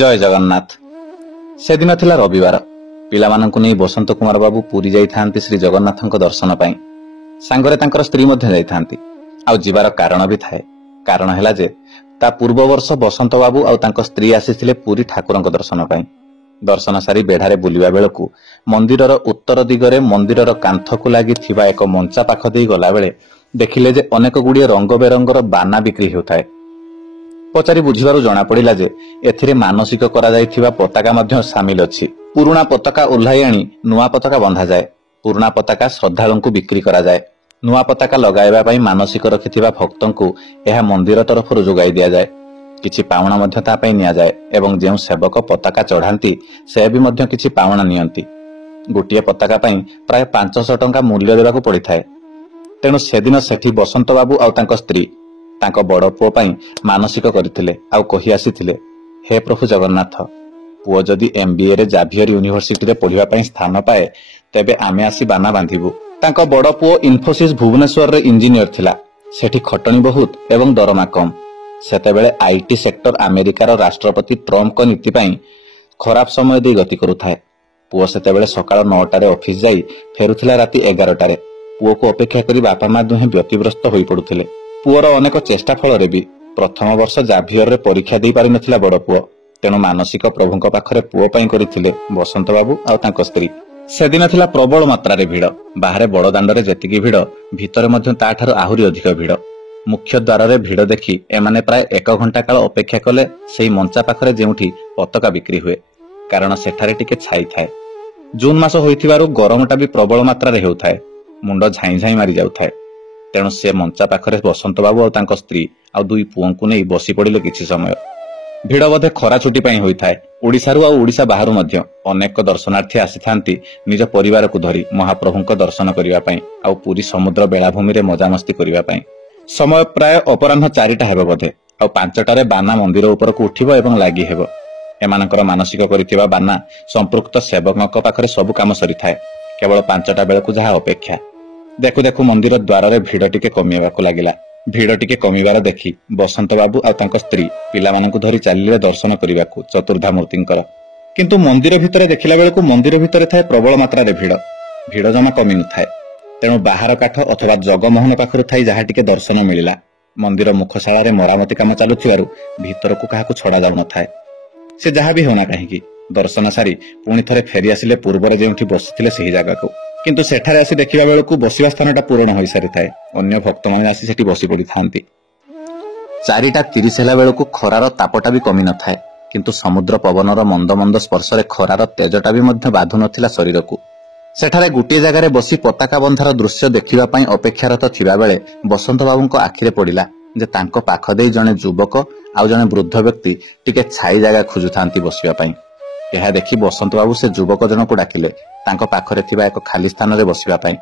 जय जगन्नाथ। से दिन थिला रविवार। पिलामानंकु नै बसंत कुमार बाबू पुरी जाइथांती श्री जगन्नाथଙ୍କ दर्शन ପାଇଁ। सांगरे तांकर स्त्री मध्ये जाइथांती। आ जिबार कारण भी थाए। कारण हैला जे ता पूर्व वर्ष बसंत बाबू आ तांकर स्त्री आसीथिले पुरी ठाकुरଙ୍କ दर्शन ପାଇଁ। दर्शन सारी बेढारे बुलिबा बेलकु मंदिरर उत्तर दिगरे मंदिरर कांथकु लागि थिबा एक मंचा पाख देई गला बेले देखिले जे अनेक गुडिये रंग बेरंगर बाना बिक्री हेउथाय। पचारि बुझिबारु जणा पड़िला जे एथिरे मानसिक करा जाइथिबा पताका मध्य शामिल अछि। पुराना पताका उल्हाई आनी नुआ पताका बंधा जाए। पुराना पताका श्रद्धालुंकु बिक्री करा जाए। नुआ पताका लगाइबा पई मानसिक रखिथिबा भक्तंकु एहा मंदिर तरफरु जोगाई दिया जाए। किछि पावना मध्य ता पई निया जाए एवं जेउ सेवक पताका चढ़ांती से भी मध्य किछि पावना नियंती। गोटिए पताका पई प्राय 500 टंका मूल्य देबाकु पड़िथाय। तेणु सेदिन सेठी बसंत बाबू आ तांको स्त्री तांको बड़ पुओ पई मानसिक करथिले आ कहि आसीथिले, हे प्रभु जगन्नाथ, पुओ जदि एमबीए रे जाभियर यूनिवर्सिटी रे पढिबा पई स्थान पाए तेबे आमे आसी बाना बांधिबु। तांको बड़ पुओ इन्फोसिस भुवनेश्वर रे इंजीनियर थिला। सेठी खटणी बहुत एवं दरमा कम। सेतेबेले आईटी सेक्टर अमेरिकार राष्ट्रपति ट्रम्प को नीति पई खराब समय दे गति करुथाय। पुओ सेतेबेले सकाळ 9टा रे ऑफिस जाई फेरुथिला राती 11टा रे। पुओ को अपेक्षा करी बापा मा दुहे व्यतिग्रस्त होई पडुथिले। पुओर अनेक चेष्टा फल रे भी प्रथम वर्ष जाभियर रे परीक्षा देई पारि नथिला बड़ पुओ। तेणु मानसिक प्रभुଙ୍କ पाखरे पुओ पई करिथिले बसंत बाबू आ तांको स्त्री। सेदिन थिला प्रबल मात्रा रे भिड़। बाहरे बड़ दांड रे जेतिकी भिड़ भितरे मध्य ताठार आहुरी अधिक भिड़। मुख्य द्वार रे भिड़ देखि एमाने प्राय 1 घंटा काल अपेक्षा कले सेई मंचा पाखरे जेउठी पताका बिक्री हुए। कारण सेठारे टिके छाई थाए। जून मास होइथिबारु गरमटा भी प्रबल मात्रा रे हेउथाय। मुंड झाई झाई मारी जाउथाय। तेणु से मंचा पाखरे बसंत बाबू और तांको स्त्री आ दुई पुओंकु नै बसी पड़िले किछि समय। भिड़ बोधे खरा छुट्टी पई होइथाय। ओडिसारु आ ओडिसा बाहरु मध्य अनेक दर्शनार्थी आसिथांती निज परिवार को धरी महाप्रभुଙ୍କ दर्शन करिवा पई आ पुरी समुद्र बेलाभूमि रे मजामस्ती करिवा पई। समय प्राय अपराह्न 4टा हेबो बोधे आ 5टारे बाना मंदिर ऊपर को उठिबो एवं लागि हेबो। एमानकर मानसिक करिथिबा बाना संपृक्त सेवकଙ୍କ पाखरे सब काम सरिथाय। केवल 5टा बेलकु जहा अपेक्षा। देखु देखु मंदिर द्वार रे भिड़ टिके कमिबाकु लागिला। भिड़ टिके कमिबार देखि बसंत बाबू आ तांको स्त्री पिलामानंकु धरि चालिले दर्शन करिबाकु चतुर्धा मूर्तिंकर। किंतु मंदिर भितरे देखिला बेलकु मंदिर भितरे थाए प्रबल मात्रा रे भिड़। भिड़ जमा कमी न थाए। तेणु बाहर काठ अथवा जगमोहन पाखरु थाई जहा टिके दर्शन मिलिला। मंदिर मुखशाला रे मरामती काम चालुथिबारु भितरकु काहाकु छडा जाउ न थाए। से जहा भी होना काहेकि दर्शन सारी पुणी थरे फेरी आसिले पूर्वरे जेउठी बसिथिले सेही जागाकु। किंतु सेठारे आसी देखिबा बेलकु बसिबा स्थानटा पूर्ण होई सारी थाए। अन्य भक्त माने आसी सेठी बसी पड़ी थांती। 4:30 हेला बेलकु खरार तापटा भी कमी न थाए। किंतु समुद्र पवनर मंद मंद स्पर्श रे खरार तेजटा भी मध्य बाधु नथिला शरीरकु। सेठारे गुटिए जगारे बसी पताका बंधार दृश्य देखिबा पई अपेक्षारत थिबा बेले बसंत बाबूଙ୍କ आखिरे पड़िला जे तांको पाख देई जणे युवक आ जणे वृद्ध व्यक्ति टिके छाई जागा खोजुथांती बसिबा पई। यह देखि बसंत बाबू से युवक जनकु डाकिले तांको पाखरे थिबा एक खाली स्थान रे बसिबा पई।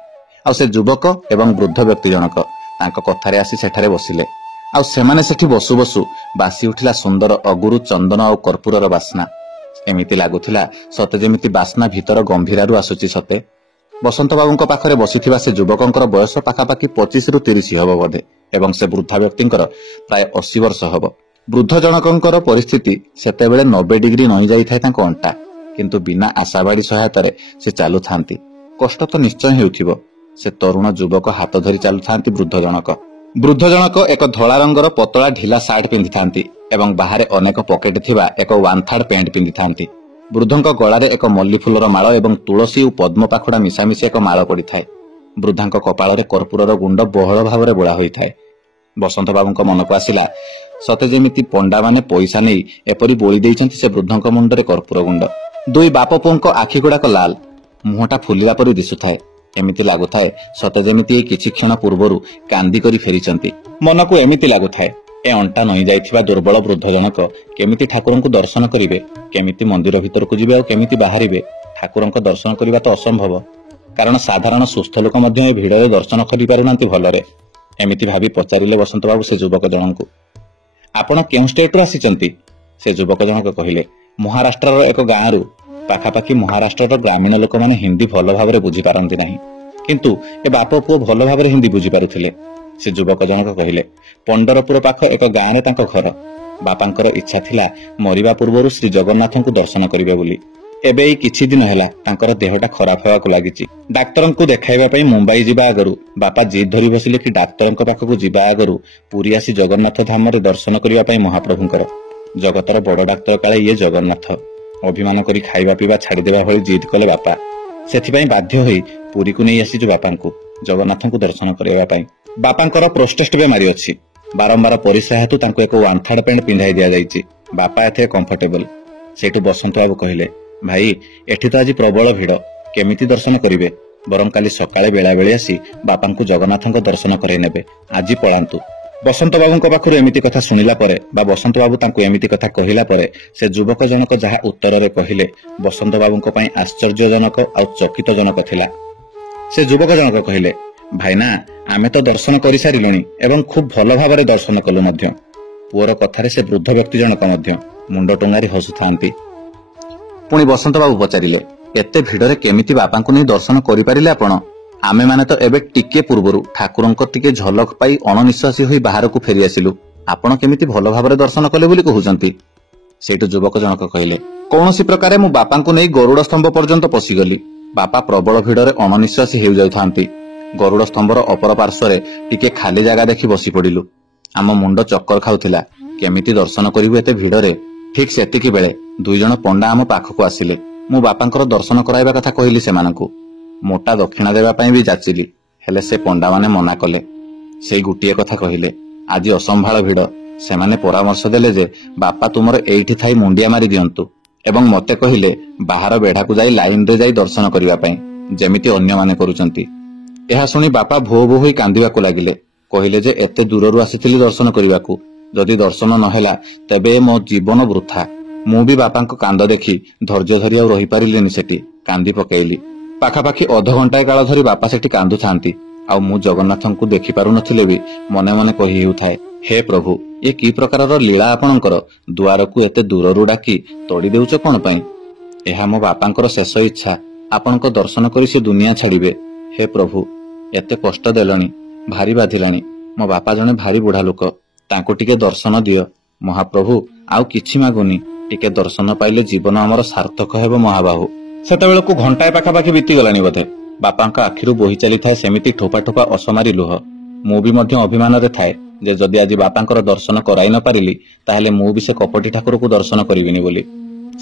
आ से युवक एवं वृद्ध व्यक्ति जनक तांको कथारे आसी सेठारे बसिले। आ सेमाने सेठी बसु बसु बासी उठिला सुंदर अगुरु चंदन आ कर्पूरर बास्ना। एमिति लागुथिला सते जेमिति बास्ना भीतर गंभीरारु आसुची सते। बसंत बाबूଙ୍କ पाखरे बसिथिबा से युवकंकर बयस पाखापाखि 25 रु 30 हबो बोधे एवं से वृद्धा व्यक्तिंकर प्राय 80 वर्ष हबो। वृद्ध जनकंकर परिस्थिति सेतेबेले 90 डिग्री नई जाई थाए तांको अंटा। किंतु बिना आशाबाड़ी सहायतारे से चालू थांती। कष्ट तो निश्चय हेउथिबो। से तरुण युवक हाथ धरी चालू थांती वृद्ध जनक। वृद्ध जनक एक धला रंगर पतला ढिला सार्ट पिंधि थांती एवं बाहरे अनेक पॉकेट थिबा एक 1/3 पैंट पिंधि थांती। वृद्धंक गळारे एक मल्ली फुलर माळ एवं तुलसी और पद्म पाखुडा मिशामिशी एक माळ पड़ी थाए। वृद्धांक कपाଳରେ कर्पूरर गुंड बहुल भावरे बोळा होई थाए। बसंत बाबूଙ୍କ मनକୁ आसिला सते जेमिति पंडा माने पैसा नै एपरि बोली देइछन्ति से वृद्धंक मुंडरे कर्पूर गुंड। दुई बाप पुओंक आखि गुडाक लाल, मुहटा फुलिला परि दिसुथाए। एमिति लागुथाए सते जेमिति किछि क्षण पूर्वरु कांदी करी फेरिचन्ति। मनकु एमिति लागुथाए ए अंटा नई जाइथिबा दुर्बल वृद्ध जनक केमिति ठाकुरंकु दर्शन करिवे, केमिति मंदिर भितरकु जिवे आ केमिति बाहरिवे। ठाकुरंक दर्शन करिबा तो असंभव। कारण साधारण सुस्थ लोक मध्ये ए भिड़रे दर्शन करि पारुनांति भलरे। एमिति भाबी पचारिले बसंत बाबू से युवक जनकु, आपण केउ स्टेटरु आसिचन्ति? से युवक जनक कहिले, महाराष्ट्रर एक गाँरु। पाखापाखि महाराष्ट्रर ग्रामीण लोक माने हिंदी भल भाबरे बुझी पारंती नाही। किंतु ए बाप पुओ भल भाबरे हिंदी बुझी पारुथिले। से युवक जनक कहिले, पंडरपुर पाख एक गाँव रे तांको घर। ବାପାଙ୍କର ଇଚ୍ଛା ଥିଲା ମରିବା ପୂର୍ବରୁ ଶ୍ରୀ ଜଗନ୍ନାଥଙ୍କୁ ଦର୍ଶନ କରିବେ ବୋଲି। ଏବେ ଏଇ କିଛି ଦିନ ହେଲା ତାଙ୍କର ଦେହଟା ଖରାପ ହେବାକୁ ଲାଗିଛି। ଡାକ୍ତରଙ୍କୁ ଦେଖାଇବା ପାଇଁ ମୁମ୍ବାଇ ଯିବା ଆଗରୁ ବାପା ଜିଦ୍ ଧରି ବସିଲେ କି ଡାକ୍ତରଙ୍କ ପାଖକୁ ଯିବା ଆଗରୁ ପୁରୀ ଆସି ଜଗନ୍ନାଥ ଧାମରେ ଦର୍ଶନ କରିବା ପାଇଁ ମହାପ୍ରଭୁଙ୍କର। ଜଗତର ବଡ ଡାକ୍ତର କାଳେ ଇଏ ଜଗନ୍ନାଥ। ଅଭିମାନ କରି ଖାଇବା ପିଇବା ଛାଡ଼ିଦେବା ଭଳି ଜିଦ୍ କଲେ ବାପା। ସେଥିପାଇଁ ବାଧ୍ୟ ହୋଇ ପୁରୀକୁ ନେଇ ଆସିଛୁ ବାପାଙ୍କୁ ଜଗନ୍ନାଥଙ୍କୁ ଦର୍ଶନ କରିବା ପାଇଁ। ବାପାଙ୍କର ପ୍ରୋଷ୍ଟେଟ୍ ବେମାରୀ ଅଛି। ବାରମ୍ବାର ପରିସ୍ରା ହେତୁ ତାଙ୍କୁ ଏକ ୱାନ୍ ଥାର୍ଡ ପ୍ୟାଣ୍ଟ ପିନ୍ଧାଇ ଦିଆଯାଇଛି। ବାପା ଏଥିରେ କମ୍ଫର୍ଟେବଲ। ସେଇଠୁ ବସନ୍ତ ବାବୁ କହିଲେ, ଭାଇ ଏଠି ତ ଆଜି ପ୍ରବଳ ଭିଡ଼, କେମିତି ଦର୍ଶନ କରିବେ? ବରଂ କାଲି ସକାଳେ ବେଳାବେଳି ଆସି ବାପାଙ୍କୁ ଜଗନ୍ନାଥଙ୍କ ଦର୍ଶନ କରାଇ ନେବେ। ଆଜି ପଳାନ୍ତୁ। ବସନ୍ତ ବାବୁଙ୍କ ପାଖରୁ ଏମିତି କଥା ଶୁଣିଲା ପରେ ବା ବସନ୍ତ ବାବୁ ତାଙ୍କୁ ଏମିତି କଥା କହିଲା ପରେ ସେ ଯୁବକ ଜଣକ ଯାହା ଉତ୍ତରରେ କହିଲେ ବସନ୍ତ ବାବୁଙ୍କ ପାଇଁ ଆଶ୍ଚର୍ଯ୍ୟଜନକ ଆଉ ଚକିତଜନକ ଥିଲା। ସେ ଯୁବକ ଜଣକ କହିଲେ, ଭାଇନା ଆମେ ତ ଦର୍ଶନ କରିସାରିଲୁଣି ଏବଂ ଖୁବ୍ ଭଲ ଭାବରେ ଦର୍ଶନ କଲୁ ମଧ୍ୟ। ପୁଅର କଥାରେ ସେ ବୃଦ୍ଧ ବ୍ୟକ୍ତି ଜଣକ ମଧ୍ୟ ମୁଣ୍ଡ ଟଙ୍ଗାରି ହସୁଥାନ୍ତି। ପୁଣି ବସନ୍ତ ବାବୁ ପଚାରିଲେ, ଏତେ ଭିଡରେ କେମିତି ବାପାଙ୍କୁ ନେଇ ଦର୍ଶନ କରିପାରିଲେ ଆପଣ? ଆମେମାନେ ତ ଏବେ ଟିକେ ପୂର୍ବରୁ ଠାକୁରଙ୍କ ଟିକେ ଝଲକ ପାଇ ଅଣନିଶ୍ୱାସୀ ହୋଇ ବାହାରକୁ ଫେରି ଆସିଲୁ। ଆପଣ କେମିତି ଭଲ ଭାବରେ ଦର୍ଶନ କଲେ ବୋଲି କହୁଛନ୍ତି? ସେଇଠୁ ଯୁବକ ଜଣକ କହିଲେ, କୌଣସି ପ୍ରକାରେ ମୁଁ ବାପାଙ୍କୁ ନେଇ ଗରୁଡ ସ୍ତମ୍ଭ ପର୍ଯ୍ୟନ୍ତ ପଶିଗଲି। ବାପା ପ୍ରବଳ ଭିଡରେ ଅଣନିଶ୍ୱାସୀ ହେଉଯାଉଥାନ୍ତି। ଗରୁଡ ସ୍ତମ୍ଭର ଅପର ପାର୍ଶ୍ୱରେ ଟିକେ ଖାଲି ଜାଗା ଦେଖି ବସି ପଡିଲୁ। ଆମ ମୁଣ୍ଡ ଚକ୍କର ଖାଉଥିଲା, କେମିତି ଦର୍ଶନ କରିବୁ ଏତେ ଭିଡରେ? ଠିକ୍ ସେତିକି ବେଳେ 2 ଜଣ ପଣ୍ଡା ଆମ ପାଖକୁ ଆସିଲେ। ମୁଁ ବାପାଙ୍କର ଦର୍ଶନ କରାଇବା କଥା କହିଲି ସେମାନଙ୍କୁ। ମୋଟା ଦକ୍ଷିଣା ଦେବା ପାଇଁ ବି ଯାଚିଲି, ହେଲେ ସେ ପଣ୍ଡାମାନେ ମନା କଲେ। ସେଇ ଗୋଟିଏ କଥା କହିଲେ, ଆଜି ଅସମ୍ଭାଳ ଭିଡ। ସେମାନେ ପରାମର୍ଶ ଦେଲେ ଯେ ବାପା ତୁମର ଏଇଠି ଥାଇ ମୁଣ୍ଡିଆ ମାରି ଦିଅନ୍ତୁ ଏବଂ ମତେ କହିଲେ ବାହାର ବେଢାକୁ ଯାଇ ଲାଇନରେ ଯାଇ ଦର୍ଶନ କରିବା ପାଇଁ, ଯେମିତି ଅନ୍ୟମାନେ କରୁଛନ୍ତି। ଏହା ଶୁଣି ବାପା ଭୋ ଭୋ ହୋଇ କାନ୍ଦିବାକୁ ଲାଗିଲେ। କହିଲେ ଯେ ଏତେ ଦୂରରୁ ଆସିଥିଲି ଦର୍ଶନ କରିବାକୁ, ଯଦି ଦର୍ଶନ ନହେଲା ତେବେ ମୋ ଜୀବନ ବୃଥା। ମୁଁ ବି ବାପାଙ୍କ କାନ୍ଦ ଦେଖି ଧୈର୍ଯ୍ୟ ଧରି ଆଉ ରହିପାରିଲିନି, ସେଠି କାନ୍ଦି ପକେଇଲି। ପାଖାପାଖି ଅଧଘଣ୍ଟାଏ କାଳ ଧରି ବାପା ସେଠି କାନ୍ଦୁଥାନ୍ତି। ଆଉ ମୁଁ ଜଗନ୍ନାଥଙ୍କୁ ଦେଖିପାରୁନଥିଲେ ବି ମନେ ମନେ କହି ହେଉଥାଏ, ହେ ପ୍ରଭୁ, ଏ କି ପ୍ରକାରର ଲୀଳା ଆପଣଙ୍କର? ଦୁଆରକୁ ଏତେ ଦୂରରୁ ଡାକି ତଡ଼ି ଦେଉଛ କଣ ପାଇଁ? ଏହା ମୋ ବାପାଙ୍କର ଶେଷ ଇଚ୍ଛା, ଆପଣଙ୍କ ଦର୍ଶନ କରି ସେ ଦୁନିଆ ଛାଡ଼ିବେ। ହେ ପ୍ରଭୁ, ଏତେ କଷ୍ଟ ଦେଲଣି, ଭାରି ବାଧିଲାଣି। ମୋ ବାପା ଜଣେ ଭାରି ବୁଢା ଲୋକ, ତାଙ୍କୁ ଟିକେ ଦର୍ଶନ ଦିଅ। ମହାପ୍ରଭୁ, ଆଉ କିଛି ମାଗୁନି, ଟିକେ ଦର୍ଶନ ପାଇଲେ ଜୀବନ ଆମର ସାର୍ଥକ ହେବ ମହାବାହୁ। ସେତେବେଳକୁ ଘଣ୍ଟାଏ ପାଖାପାଖି ବିତିଗଲାଣି ବୋଧେ। ବାପାଙ୍କ ଆଖିରୁ ବୋହି ଚାଲିଥାଏ ସେମିତି ଠୋପା ଠୋପା ଅସମାରୀ ଲୁହ। ମୁଁ ବି ମଧ୍ୟ ଅଭିମାନରେ ଥାଏ ଯେ ଯଦି ଆଜି ବାପାଙ୍କର ଦର୍ଶନ କରାଇ ନ ପାରିଲି ତାହେଲେ ମୁଁ ବି ସେ କପଟି ଠାକୁରକୁ ଦର୍ଶନ କରିବିନି ବୋଲି।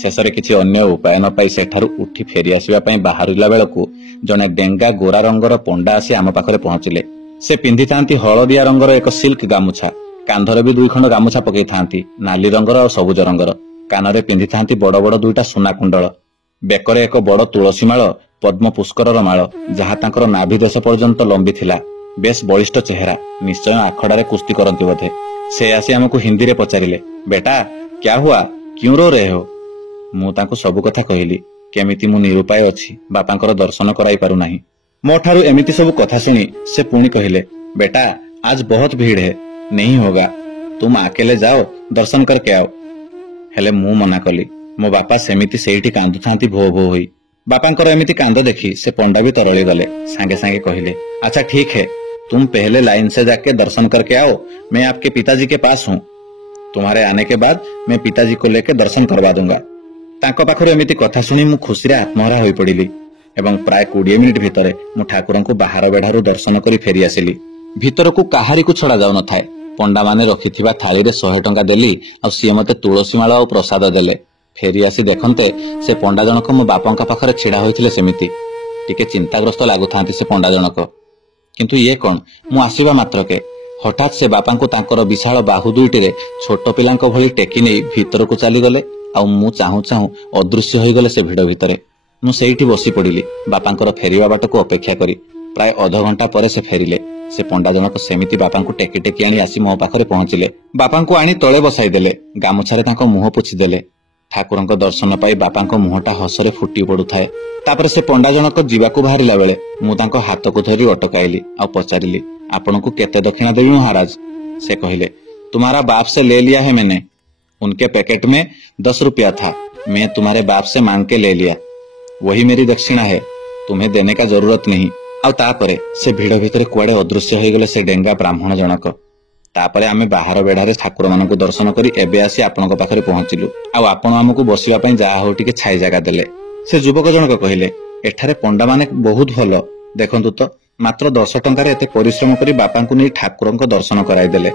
ଶେଷରେ କିଛି ଅନ୍ୟ ଉପାୟ ନ ପାଇ ସେଠାରୁ ଉଠି ଫେରି ଆସିବା ପାଇଁ ବାହାରିଲା ବେଳକୁ ଜଣେ ଡେଙ୍ଗା ଗୋରା ରଙ୍ଗର ପଣ୍ଡା ଆସି ଆମ ପାଖରେ ପହଞ୍ଚିଲେ। ସେ ପିନ୍ଧିଥାନ୍ତି ହଳଦିଆ ରଙ୍ଗର ଏକ ସିଲ୍କ ଗାମୁଛା, କାନ୍ଧରେ ବି 2 ଖଣ୍ଡ ଗାମୁଛା ପକେଇଥାନ୍ତି, ନାଲି ରଙ୍ଗର ଆଉ ସବୁଜ ରଙ୍ଗର। କାନରେ ପିନ୍ଧିଥାନ୍ତି ବଡ ବଡ 2ଟା ସୁନା କୁଣ୍ଡଳ। ବେକରେ ଏକ ବଡ ତୁଳସୀ ମାଳ, ପଦ୍ମ ପୁଷ୍କରର ମାଳ, ଯାହା ତାଙ୍କର ନାଭି ଦେଶ ପର୍ଯ୍ୟନ୍ତ ଲମ୍ବିଥିଲା। ବେଶ ବଳିଷ୍ଠ ଚେହେରା, ନିଶ୍ଚୟ ଆଖଡାରେ କୁସ୍ତି କରନ୍ତି ବୋଧେ। ସେ ଆସି ଆମକୁ ହିନ୍ଦୀରେ ପଚାରିଲେ, ବେଟା କ୍ୟା ହୁଆ, କ୍ୟୁଁ ରୋ ରହେ ହୋ? ମୁଁ ତାଙ୍କୁ ସବୁ କଥା କହିଲି, କେମିତି ମୁଁ ନିରୁପାୟ ଅଛି, ବାପାଙ୍କର ଦର୍ଶନ କରାଇ ପାରୁନାହିଁ। ମୋ ଠାରୁ ଏମିତି ସବୁ କଥା ଶୁଣି ସେ ପୁଣି କହିଲେ, ବେଟା ଆଜ ବହୁତ ଭିଡ଼ ହେ, नहीं होगा, तुम अकेले जाओ दर्शन करके आओ। हेले मु मना कली। मो बापा सेमिति सेठी कांदुथांती भो भो होई। बापांकर एमिति कांद देखी से पंडा भी तरली गले। सांगे सांगे कहिले, अच्छा ठीक है, तुम पहले लाइन से जाके दर्शन करके आओ, मैं आपके पिताजी के पास हूँ। तुम्हारे आने के बाद मैं पिताजी को लेकर दर्शन करवा दूंगा। तांको पाखरु एमिति कथा सुनी मु खुशी रे आत्महरा होई पड़िली एवं प्राय 20 मिनिट भितरे मु ठाकुरन को बाहर बेढ़ारू दर्शन करी फेरी आसिली। भितर को काहारी को छड़ा जाउ न थाए। पंडा माने रखिथिबा थाली रे 100 टंका देली आ सिए मते तुलसी माला और प्रसाद देले। फेरी आसी देखन्ते से पंडा जनक मो बापांका पाखरे छिड़ा होइथिले सेमिति। टिके चिंताग्रस्त लागुथांती से पंडा जनक। किंतु ये कोन मु आसीबा मात्रके हठात से बापांको तांकर विशाल बाहु दुईटी रे छोट पिलांक भली टेकी नै भितर को चली गले आ मु चाहू चाहू अदृश्य होई गले से भिड़ भितरे। मु सेठी बसी पड़िली बापांकर फेरिबा बाट को अपेक्षा करी। प्राय अध घंटा परे से फेरिले। से पंडा जनक सेमिति बापांको टेकी टेकी आनी आसी मो पाखरे पहुंचिले। बापांको आनी तळे बसाई देले। गामुछारे तांको मुह पोछि देले। ठाकुरंक दर्शन पाई बापांको मुहटा हसरे फुटी पडुथाए। तापर से पंडा जनक जीवाकू बाहरिला बेले मु तांको हाथको धरी अटकाइली आ पचारिली, आपनको केते दक्षिणा देवी महाराज? से कहिले, तुम्हारा बाप से ले लिया है मैंने। उनके पैकेट में 10 रुपया था, मैं तुम्हारे बाप से मांग के ले लिया, वही मेरी दक्षिणा है, तुम्हें देने का जरूरत नहीं। आ तापरे से भिड़ भितर कुआडे अदृश्य हो गले से डेंगा ब्राह्मण जनक। तापरे आमे बाहर बेढ़ारे ठाकुर मानक दर्शन करी एबे आसी आपनक पाखरे पहुंचिलु आ आपण आमको बसिबा पई जा हो टिके छाई जागा देले। से युवक जनक कहिले एठारे पंडा माने बहुत भलो देखंतु तो मात्र 10 टंकार एते परिश्रम करी बापांकु नै ठाकुरंक दर्शन कराई देले।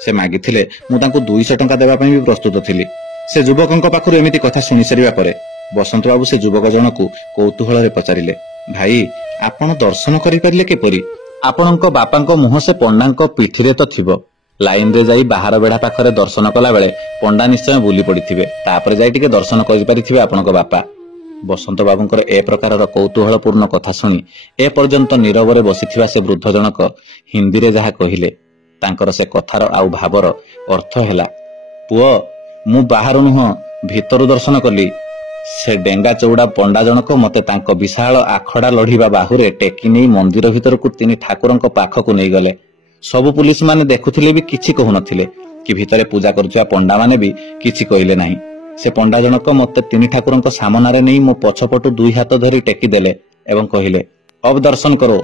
से मागिथिले मु तांकु 200 टंका देबा पई भी प्रस्तुत थिली। से युवकंक पाखरु एमिति कथा सुनि सरिबा परे बसंत बाबू से युवक जनकु कौतूहल रे पचारिले भाई आपण दर्शन करि परिले केपरि? आपणक बापांक मुह से पंडांक पिठिरे तो थिबो। लाइन रे जाई बाहर बेढ़ा पाखरे दर्शन कला बेले पंडा निश्चय बुली पड़िथिबे तापर जाई टिके दर्शन करि परिथिबे आपणक बापा। बसंत बाबूंकर ए प्रकार कौतूहलपूर्ण कथा सुनी ए पर्यंत नीरव बसिथिबा से वृद्ध जनक हिंदी रे जहा कहिले तांकर से कथार आउ भावर अर्थ हैला पुओ मु बाहर नुह भीतर दर्शन कली। से डेंगा चौड़ा पंडा जनक मते तांको विशाल आखड़ा लढ़िबा बाहुरे टेकी नै मंदिर भीतर को तिनी ठाकुरंक पाखकु नै गले। सबु पुलिस माने देखुथिले भी किछि कहु नथिले कि भितरे पूजा करथुआ पंडा माने भी किछि कहिले नाही। से पंडा जनक मते तिनी ठाकुरंक सामनारे नै मो पछपटु दुई हाथ धरी टेकी देले एवं कहिले अब दर्शन करो।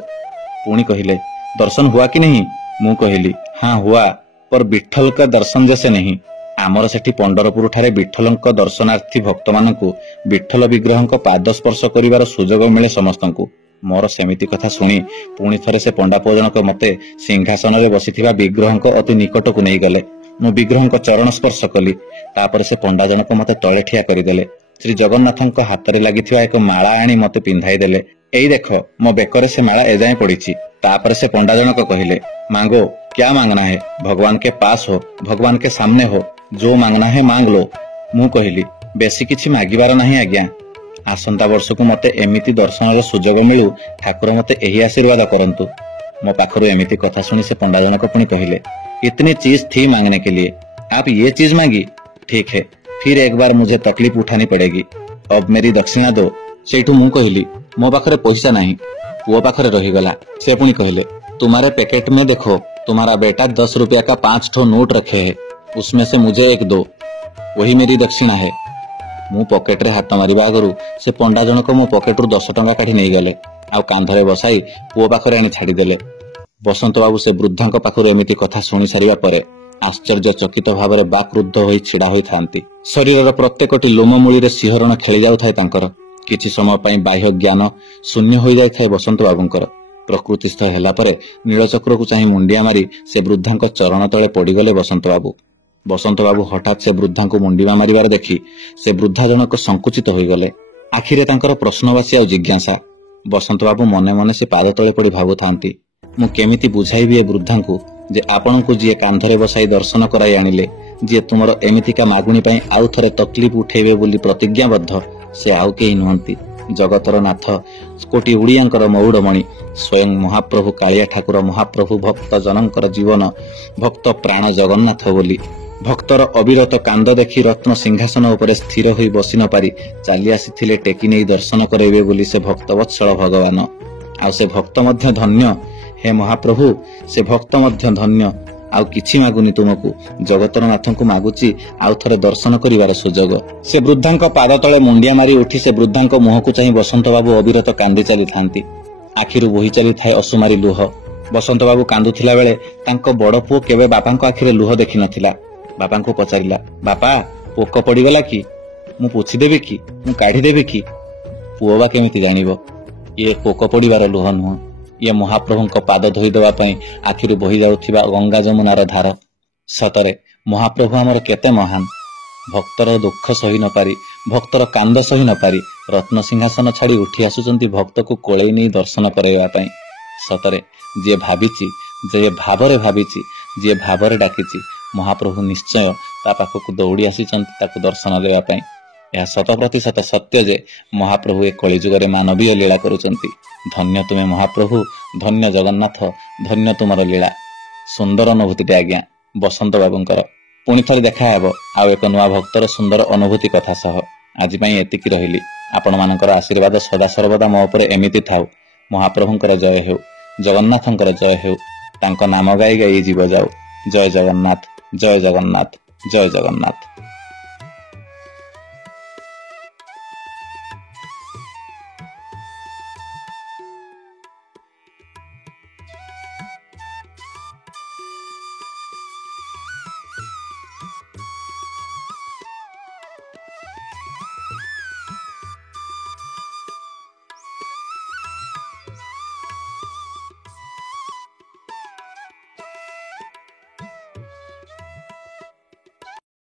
पुणी कहिले दर्शन हुआ कि नहीं? मु कहिली हां हुआ पर विठल का दर्शन जैसे नहीं। आमर सेठी पंडरपुर ठारे विठलंक दर्शनार्थी भक्त मानकु विठल विग्रहंक पाद स्पर्श करिवार सुजोग मिले समस्तंकु। मोर सेमिति कथा सुनी पुणी थरे से पंडा जनक मते सिंहासन रे बसिथिबा विग्रहंक अति निकटकु नै गले। मु विग्रहंक चरण स्पर्श कली तापर से पंडा जनक मते तळे ठिया करिदेले। श्री जगन्नाथंक हातरे लागिथिबा एक माला आनी मते पिंधाई देले। एई देखो मो बेकरे से माला एजाय पड़ीछि। तापर से पंडा जनक कहिले मांगो क्या मांगना है? भगवान के पास हो भगवान के सामने हो जो मांगना है मांग लो। मु कहिली बेसी किछि मागिबार नाही आज्ञा। आसंता वर्ष को मते एमिति दर्शन सुजोग मिलू ठाकुर मते एही आशीर्वाद करंतु। मो पाखरु एमिति कथा सुनी से पंडा जनक पुणी कहिले इतनी चीज थी मांगने के लिए आप ये चीज मांगी? ठीक है फिर एक बार मुझे तकलीफ उठानी पड़ेगी अब मेरी दक्षिणा दो। सेठू मु कहिली मो पाखरे पैसा नहीं। पुओ पाखरे रही गला। से पुणी कहिले तुम्हारे पैकेट में देखो तुम्हारा बेटा 10 रुपया का 5 ठो नोट रखे है उसमें से मुझे एक दो वही मेरी दक्षिणा है। मु पॉकेट रे हाथ मारिबा आगरु से पंडा जनक मो पॉकेट रु 10 टंका काढी नै गेले आ कांधरे बसाई पुओ पाखरे आनी छाडी देले। बसंत बाबू से वृद्धंक पाखरु एमिति कथा सुनी सारिबा परे आश्चर्यचकित भाव में बाक्रुद्ध होई छिड़ा होई थांती। शरीर प्रत्येकटी लोममूली रे सिहरण खेली जाउथाय तांकर। किछि समय पई बाह्य ज्ञान शून्य होई जाय थाय बसंत बाबूंकर। प्रकृतिस्थ हैला परे नीलचक्र को चाहि मुंडिया मारी से वृद्धांक चरण तळे पड़ीगले बसंत बाबू। बसंत बाबू हठात से वृद्धांक मुंडिमा मारिबार देखि से वृद्धा जनक संकुचित होई गले। आखिरे तांकर प्रश्नवासी आ जिज्ञासा। बसंत बाबू मने मने से पाद तळे पड़ी भाबुथांती मु केमिति बुझाइबी ए वृद्धांकु जे आपणको जीए कांधरे बसाई दर्शन कराई आनिले जीए तुमर एमितिका मागुणी पई आउ थरे तकलीफ उठेबे बोली प्रतिज्ञाबद्ध से आउ केही नुहंती जगतर नाथ कोटी उड़ियांकर मौड़मणि स्वयं महाप्रभु कालिया ठाकुर महाप्रभु भक्त जनंकर जीवन भक्त प्राण जगन्नाथ बोली भक्तर अविरत कांद देखि रत्न सिंहासन उपरे स्थिर होई बसी न पारी चाली आसीथिले टेकी नै दर्शन करेबे बोली से भक्तवत्सल भगवान। आ से भक्त मध्य धन्य हे महाप्रभु से भक्त मध्य धन्य आउ किछि मागुनी तुमको जगतर नाथंकु मागुची आउ थरे दर्शन करिवार सुजोग। से वृद्धांक पाद तळे मुंडिया मारी उठी से वृद्धांक मुहकु चाहि बसंत बाबू अविरत कांदी चली थांती। आखिरु बोही चली थाए असुमारी लुह। बसंत बाबू कांदुथिला बेले तांको बड़ पुओ केबे बापांको आखिरे लुह देखि नथिला। बापांको पचारिला बापा पोक पड़ीगला कि मु पुछि देबे कि मु काढी देबे कि? पुओ बा केमिति जानिबो ये पोक पड़ीबार लुह नुह ये महाप्रभुंक पाद धोई देवा पई आखिरु बही जाउथिबा गंगा जमुनार धार। सतरे महाप्रभु आमर केते महान। भक्तर दुख सही न पारी भक्तर कांद सही न पारी रत्न सिंहासन छाड़ी उठी आसुचंती भक्त को कोळै नै दर्शन करैबा पई। सतरे जे भाबिची जे भावरे भाबिची जे भावरे डाकिची महाप्रभु निश्चय ता पाखकु दौड़ी आसीचंती ताकु दर्शन देवा पई। यह 100% सत्य जे महाप्रभु ए कलिजुगरे मानवीय लीला करुचंती। धन्य तुमे महाप्रभु धन्य जगन्नाथ धन्य तुमर लीला। सुंदर अनुभूति आज्ञा बसंत बाबूंकर। पुणी थरे देखा हेबो आउ एक नुआ भक्तर सुंदर अनुभूति कथा सह। आज पई एतिकी रहिली। आपण मानकर आशीर्वाद सदा सर्वदा मो उपरे एमिति थाउ। महाप्रभुंकर जय हेउ जगन्नाथंकर जय हेउ तांको नाम गाई गाई जीव जाऊ। जय जगन्नाथ जय जगन्नाथ जय जगन्नाथ।